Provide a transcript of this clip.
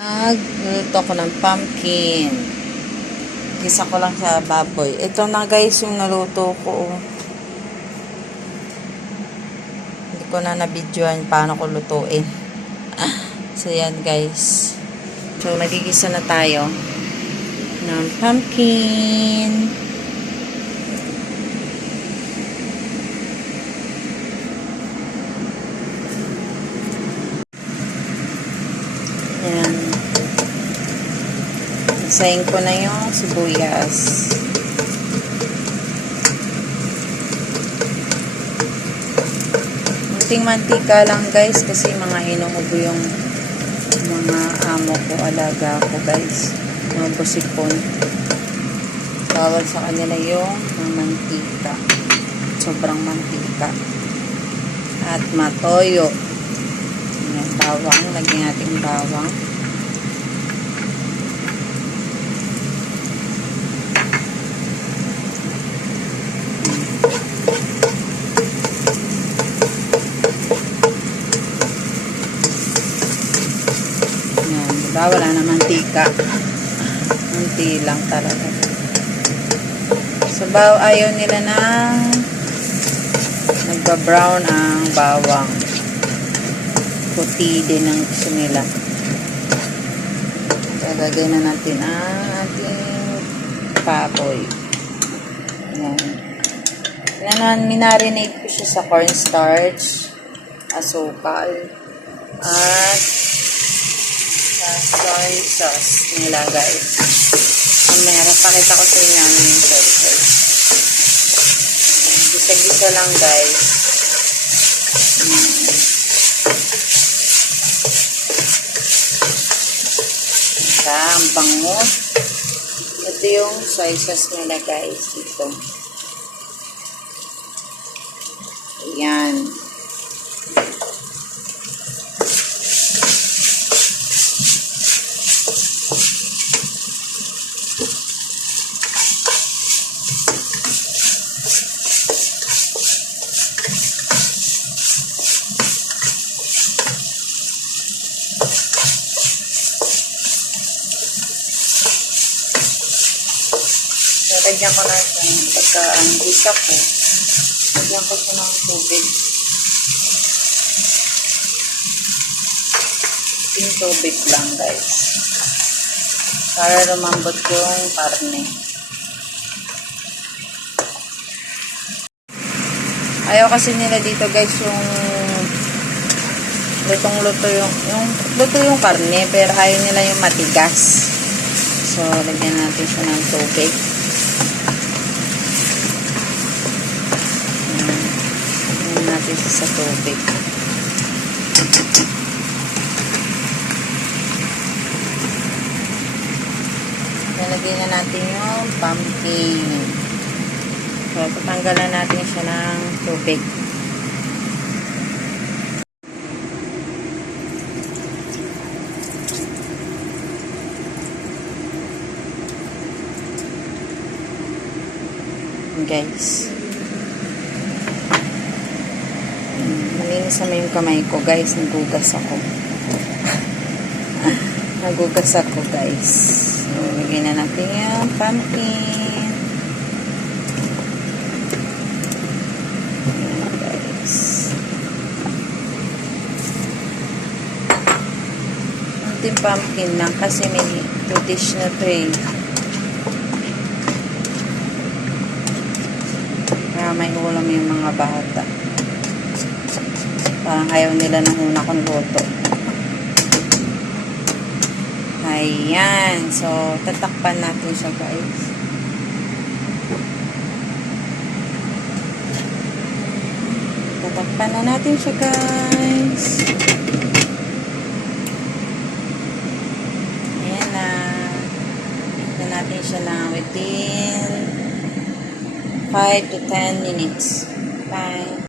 Nagluto ko ng pumpkin. Gisa ko lang sa baboy. Ito na guys yung naluto ko. Hindi ko na nabidyoan paano ko lutuin. So yan guys. So nagigisa na tayo ng pumpkin. Ayan. Isahin ko na yung sibuyas. Munting mantika lang guys kasi mga inuubo yung mga amo ko, alaga ko guys. Mga busipon. Bawal sa kanila yung mantika. Sobrang mantika. At matoyo. Ayan, bawang. Lagyan natin bawang. Ayan, diba? Wala na mantika. Munti lang talaga. So, ayaw nila na nagba-brown ang bawang. Puti din ang gusto nila. Lagay na natin ang ating baboy. Ayan. Minarinate ko siya sa cornstarch, asukal, at sa soy sauce nilagay. Mamaya, pakita ko sa inyo ano yung soy sauce. Gisa-gisa lang guys. Ang bango. Ito yung soy sauce nila guys. Ito. Ayan. Lagyan ko na siya pagka ang gisa ko. Lagyan ko siya ng tubig. Yung tubig lang guys. Para lumambot yung karne. Ayaw kasi nila dito guys yung lutong-luto yung karne pero ayaw nila yung matigas. So lagyan natin siya ng tubig. Natin sa tubig. Nalagyan na natin yung pumpkin. So, tatanggalan natin siya ng tubig. Guys. Malinis naman yung kamay ko guys. Nagugas ako. Nagugas ako guys. So, lagyan na natin yung pumpkin. Ayan guys. Kunting pumpkin lang kasi may 2 dish na to eh. Para may ulam yung mga bata. Parang ayaw nila ng una kong luto. Ayan. So, tatakpan natin siya guys. Tatakpan na natin siya guys. Ayan na. Ito natin siya na within 5 to 10 minutes. Bye.